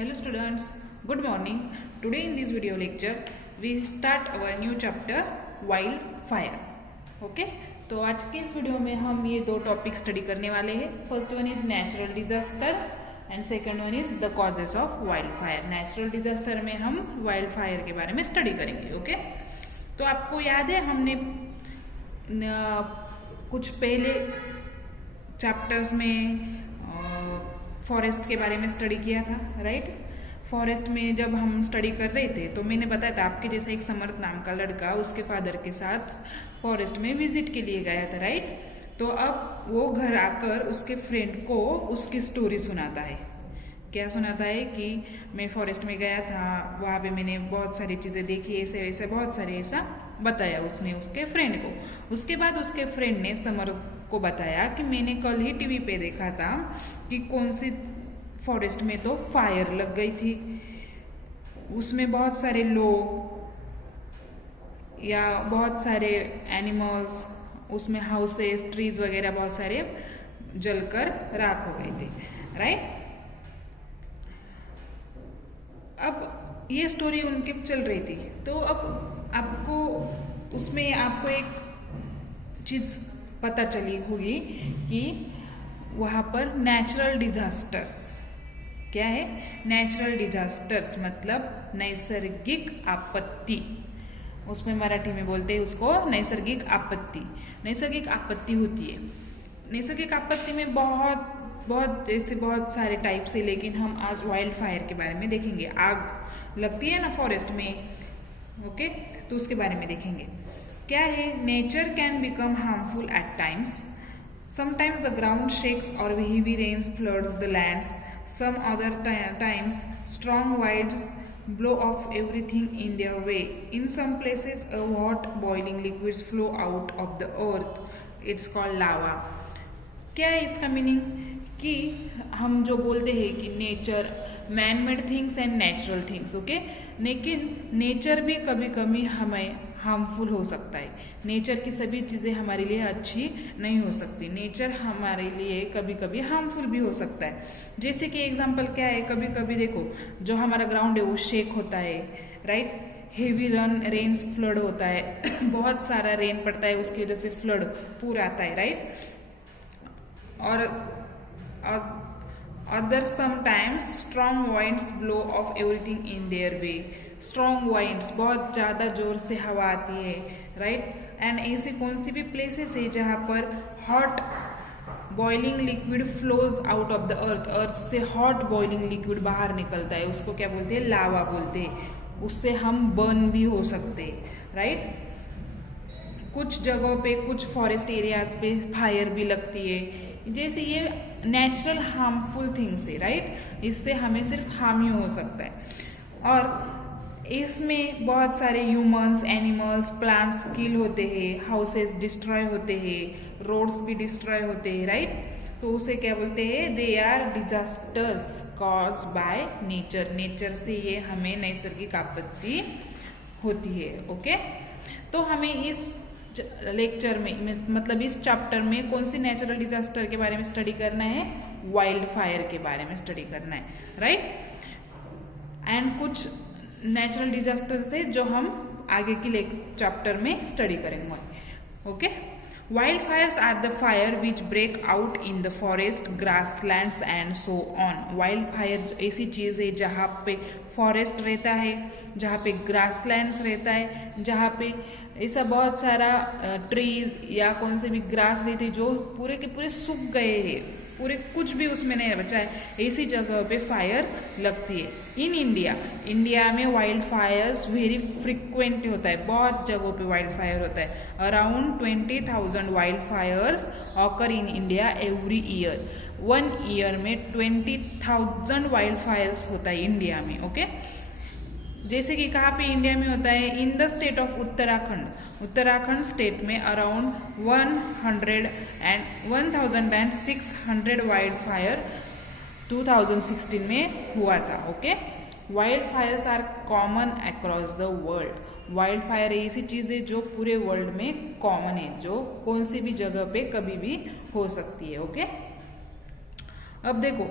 Hello students, good morning. Today in this video lecture we start our new chapter wildfire. Okay? तो आज के इस video में हम ये दो टॉपिक स्टडी करने वाले हैं. First one is natural disaster and second one is the causes of wild fire. Natural disaster में हम वाइल्ड फायर के बारे में स्टडी करेंगे. ओके? तो आपको याद है हमने कुछ पहले चैप्टर्स में फॉरेस्ट के बारे में स्टडी किया था, राइट? फॉरेस्ट में जब हम स्टडी कर रहे थे तो मैंने बताया था आपके जैसा एक समर्थ नाम का लड़का उसके फादर के साथ फॉरेस्ट में विजिट के लिए गया था, राइट? तो अब वो घर आकर उसके फ्रेंड को उसकी स्टोरी सुनाता है. क्या सुनाता है कि मैं फॉरेस्ट में गया था, वहाँ पे मैंने बहुत सारी चीज़ें देखी, ऐसे वैसे बहुत सारे ऐसा बताया उसने उसके फ्रेंड को. उसके बाद उसके फ्रेंड ने समर को बताया कि मैंने कल ही टीवी पे देखा था कि कौन सी फॉरेस्ट में तो फायर लग गई थी, उसमें बहुत सारे लोग या बहुत सारे एनिमल्स, उसमें हाउसेस, ट्रीज वगैरह बहुत सारे जलकर राख हो गए थे, राइट? अब ये स्टोरी उनके चल रही थी. तो अब आपको उसमें आपको एक चीज पता चली होगी कि वहां पर नेचुरल डिजास्टर्स क्या है. नेचुरल डिजास्टर्स मतलब नैसर्गिक आपत्ति. उसमें मराठी में बोलते हैं उसको नैसर्गिक आपत्ति. नैसर्गिक आपत्ति होती है. नैसर्गिक आपत्ति में बहुत जैसे बहुत सारे टाइप से, लेकिन हम आज वाइल्ड फायर के बारे में देखेंगे. आग लगती है ना फॉरेस्ट में, ओके? तो उसके बारे में देखेंगे. क्या है? Nature can become harmful at times. Sometimes the ground shakes और heavy rains floods the lands. Some other times strong winds blow off everything in their way. In some places a hot boiling liquids flow out of the earth. It's called lava. क्या है इसका meaning? कि हम जो बोलते हैं कि nature man made things and natural things, okay? लेकिन नेचर भी कभी कभी हमें हार्मफुल हो सकता है. नेचर की सभी चीज़ें हमारे लिए अच्छी नहीं हो सकती. नेचर हमारे लिए कभी कभी हार्मफुल भी हो सकता है. जैसे कि एग्जांपल क्या है, कभी कभी देखो जो हमारा ग्राउंड है वो शेक होता है, राइट? हेवी रेन्स फ्लड होता है बहुत सारा रेन पड़ता है, उसकी वजह से फ्लड पूरा आता है, राइट? और other sometimes strong winds blow off everything in their way. Strong winds बहुत ज़्यादा जोर से हवा आती है, राइट? एंड ऐसी कौन सी भी प्लेसेस है जहाँ पर hot boiling liquid flows out of the earth. Earth से हॉट बॉइलिंग लिक्विड बाहर निकलता है, उसको क्या बोलते हैं? लावा बोलते हैं. उससे हम बर्न भी हो सकते हैं, राइट? कुछ जगहों पे, कुछ फॉरेस्ट एरियाज पे फायर भी लगती है. जैसे ये नेचुरल हार्मफुल थिंग्स है, राइट? इससे हमें सिर्फ हार्म ही हो सकता है. और इसमें बहुत सारे ह्यूमंस, एनिमल्स, प्लांट्स किल होते हैं, हाउसेस डिस्ट्रॉय होते हैं, रोड्स भी डिस्ट्रॉय होते हैं, राइट? तो उसे क्या बोलते हैं? They are disasters caused by nature. Nature से ये हमें नैसर्गिक आपत्ति होती है, ओके? तो हमें इस लेक्चर में मतलब इस चैप्टर में कौन सी नेचुरल डिजास्टर के बारे में स्टडी करना है? वाइल्ड फायर के बारे में स्टडी करना है, राइट? एंड कुछ नेचुरल डिजास्टर से जो हम आगे की चैप्टर में स्टडी करेंगे, okay? Wild fires are the fire which break out in the forest, grasslands and so on. Wild fire ऐसी चीज है जहाँ पे फॉरेस्ट रहता है, जहाँ पे ग्रासलैंड्स रहता है, जहाँ पे ऐसा बहुत सारा ट्रीज या कौन से भी ग्रास रहते जो पूरे के पूरे सूख गए हैं, पूरे कुछ भी उसमें नहीं बचा है, ऐसी जगह पे फायर लगती है. इन इंडिया में वाइल्ड फायर्स वेरी फ्रिक्वेंट होता है. बहुत जगहों पे वाइल्ड फायर होता है. Around 20,000 wild Fyers occur in India every year. 1 year में 20,000 वाइल्ड फायर्स होता है इंडिया में, ओके? जैसे कि कहाँ पे इंडिया में होता है? In the state of Uttarakhand. Uttarakhand state में अराउंड 1,600 वाइल्ड फायर 2016 में हुआ था, okay? Wild fires are common across the world. Wild fire ऐसी चीज है जो पूरे वर्ल्ड में कॉमन है, जो कौन सी भी जगह पे कभी भी हो सकती है, ओके? अब देखो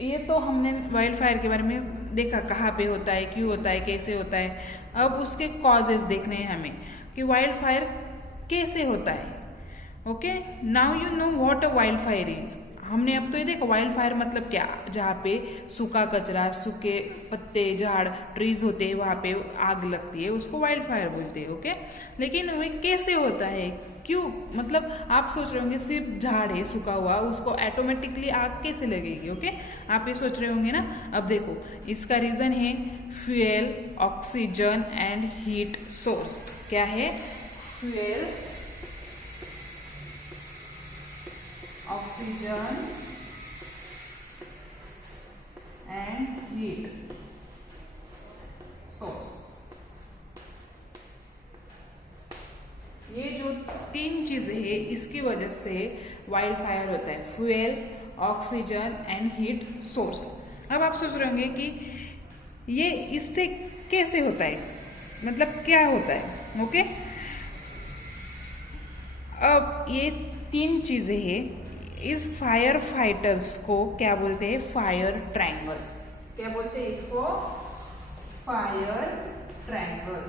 ये तो हमने वाइल्ड फायर के बारे में देखा, कहाँ पे होता है, क्यों होता है, कैसे होता है। अब उसके कॉजेज देखने हैं हमें कि वाइल्ड फायर कैसे होता है। Okay, now you know what a wild fire is. हमने अब तो ये देखा वाइल्ड फायर मतलब क्या, जहाँ पे सूखा कचरा, सूखे पत्ते, झाड़, ट्रीज होते हैं, वहाँ पे आग लगती है, उसको वाइल्ड फायर बोलते हैं। ओके, लेकिन वो कैसे होता है, क्यों, मतलब आप सोच रहे होंगे सिर्फ झाड़ है सूखा हुआ, उसको ऑटोमेटिकली आग कैसे लगेगी। ओके, आप ये सोच रहे होंगे ना। अब देखो, इसका रीजन है fuel, oxygen and heat source. क्या है? Fuel, oxygen and heat source. ये जो तीन चीजें हैं, इसकी वजह से वाइल्ड फायर होता है, fuel, oxygen and heat source. अब आप सोच रहे होंगे कि ये इससे कैसे होता है, मतलब क्या होता है। ओके, अब ये तीन चीजें हैं, इस फायर फाइटर्स को क्या बोलते हैं? Fire triangle. क्या बोलते हैं इसको? Fire triangle.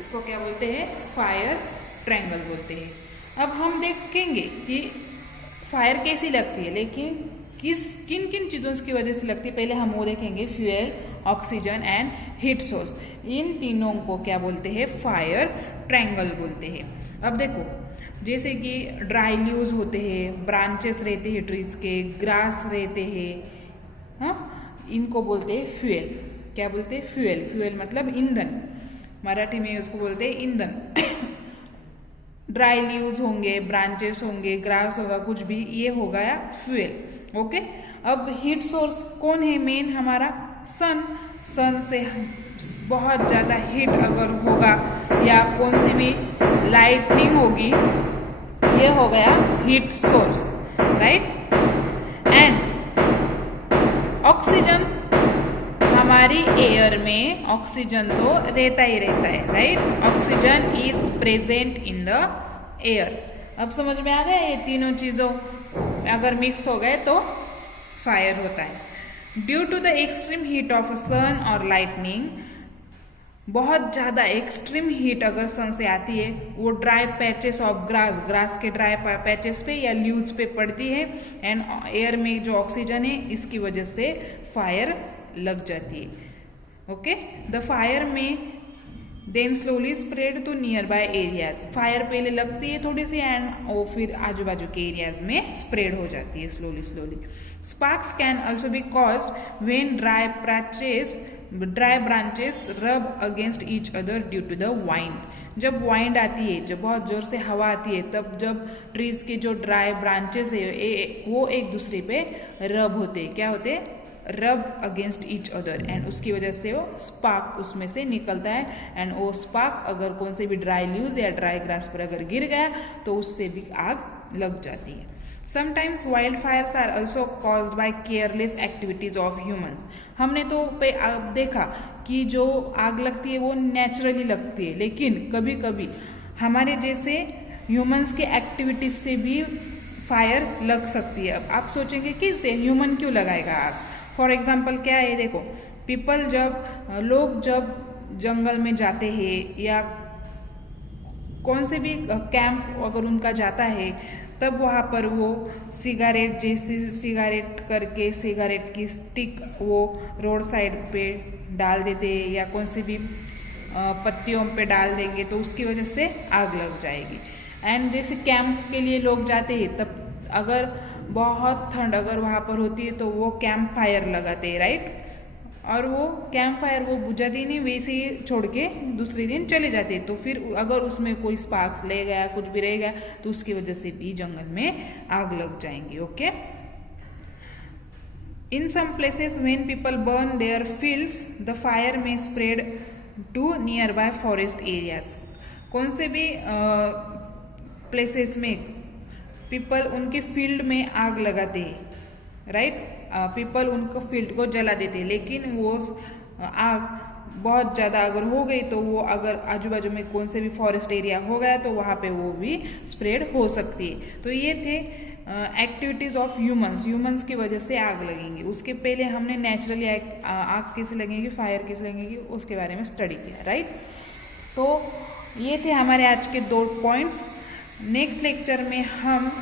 इसको क्या बोलते हैं? फायर ट्रायंगल बोलते हैं। अब हम देखेंगे कि फायर कैसी लगती है, लेकिन किन किन चीजों की वजह से लगती है, पहले हम वो देखेंगे। Fuel, oxygen and heat source, इन तीनों को क्या बोलते हैं? फायर ट्रायंगल बोलते हैं। अब देखो, जैसे कि ड्राई लीव्स होते हैं, ब्रांचेस रहते हैं ट्रीज के, ग्रास रहते हैं, हाँ, इनको बोलते हैं फ्यूल। क्या बोलते हैं? फ्यूल। फ्यूल मतलब ईंधन, मराठी में उसको बोलते हैं ईंधन। ड्राई लीव्स होंगे, ब्रांचेस होंगे, ग्रास होगा, कुछ भी, ये हो गया फ्यूल। ओके, अब हीट सोर्स कौन है? मेन हमारा सन। सन से बहुत ज्यादा हीट अगर होगा या कौन सी भी लाइटनिंग होगी, ये हो गया heat source, right. And oxygen, हमारी एयर में ऑक्सीजन तो रहता ही रहता है, right. Oxygen is present in the air. अब समझ में आ गया, ये तीनों चीजों अगर मिक्स हो गए तो फायर होता है। Due to the extreme heat of sun और लाइटनिंग, बहुत ज्यादा एक्सट्रीम हीट अगर सन से आती है, वो ड्राई पैचेस ऑफ ग्रास के ड्राई पैचेस पे या लीव्स पे पड़ती है, एंड एयर में जो ऑक्सीजन है, इसकी वजह से फायर लग जाती है। ओके, द फायर में then slowly spread to nearby areas. Fire पहले लगती है थोड़ी सी, एंड वो फिर आजू बाजू के एरियाज में स्प्रेड हो जाती है slowly slowly. Sparks can also be caused when dry branches rub against each other due to the wind. जब वाइंड आती है, जब बहुत जोर से हवा आती है, तब जब ट्रीज के जो ड्राई ब्रांचेस है वो एक दूसरे पे रब होते हैं। क्या होते हैं? रब अगेंस्ट ईच अदर, एंड उसकी वजह से वो स्पार्क उसमें से निकलता है, एंड वो स्पार्क अगर कौन से भी ड्राई लीव्स या ड्राई ग्रास पर अगर गिर गया तो उससे भी आग लग जाती है। Sometimes wild fires are also caused by careless activities of humans. हमने तो देखा कि जो आग लगती है वो नेचुरली लगती है, लेकिन कभी कभी हमारे जैसे ह्यूमंस के एक्टिविटीज से भी फायर लग सकती है। अब आप सोचेंगे कि ह्यूमन क्यों लगाएगा आग? फॉर एग्जाम्पल क्या है, देखो, लोग जब जंगल में जाते हैं या कौन से भी कैंप अगर उनका जाता है, तब वहाँ पर वो सिगारेट करके सिगारेट की स्टिक वो रोड साइड पे डाल देते हैं, या कौन सी भी पत्तियों पे डाल देंगे, तो उसकी वजह से आग लग जाएगी। एंड जैसे कैंप के लिए लोग जाते हैं, तब अगर बहुत ठंड अगर वहाँ पर होती है तो वो कैंप फायर लगाते हैं, राइट। और वो कैंप फायर वो बुझाते नहीं, वैसे ही छोड़ के दूसरे दिन चले जाते हैं। तो फिर अगर उसमें कोई स्पार्क्स ले गया, कुछ भी रह गया, तो उसकी वजह से भी जंगल में आग लग जाएंगी। Okay, in some places when people burn their fields the fire में spread to nearby forest areas. कौन से भी प्लेसेस में पीपल उनके फील्ड में आग लगाते हैं, राइट। पीपल उनको फील्ड को जला देते हैं, लेकिन वो आग बहुत ज़्यादा अगर हो गई तो वो अगर आजू बाजू में कौन से भी फॉरेस्ट एरिया हो गया तो वहाँ पे वो भी स्प्रेड हो सकती है। तो ये थे एक्टिविटीज़ ऑफ ह्यूमंस की वजह से आग लगेंगी। उसके पहले हमने नेचुरली आग कैसे लगेगी, फायर कैसे लगेगी, उसके बारे में स्टडी किया, राइट। तो ये थे हमारे आज के 2 पॉइंट्स। नेक्स्ट लेक्चर में हम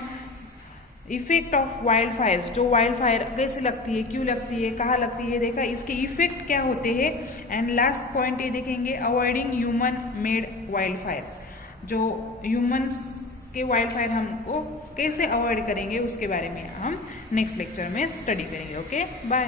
इफेक्ट ऑफ वाइल्ड फायर्स, जो वाइल्ड फायर कैसे लगती है, क्यों लगती है, कहाँ लगती है, देखा इसके इफेक्ट क्या होते हैं। एंड लास्ट पॉइंट ये देखेंगे avoiding human made wild fires, जो ह्यूमंस के वाइल्ड फायर हमको कैसे अवॉइड करेंगे उसके बारे में हम नेक्स्ट लेक्चर में स्टडी करेंगे। Okay, bye.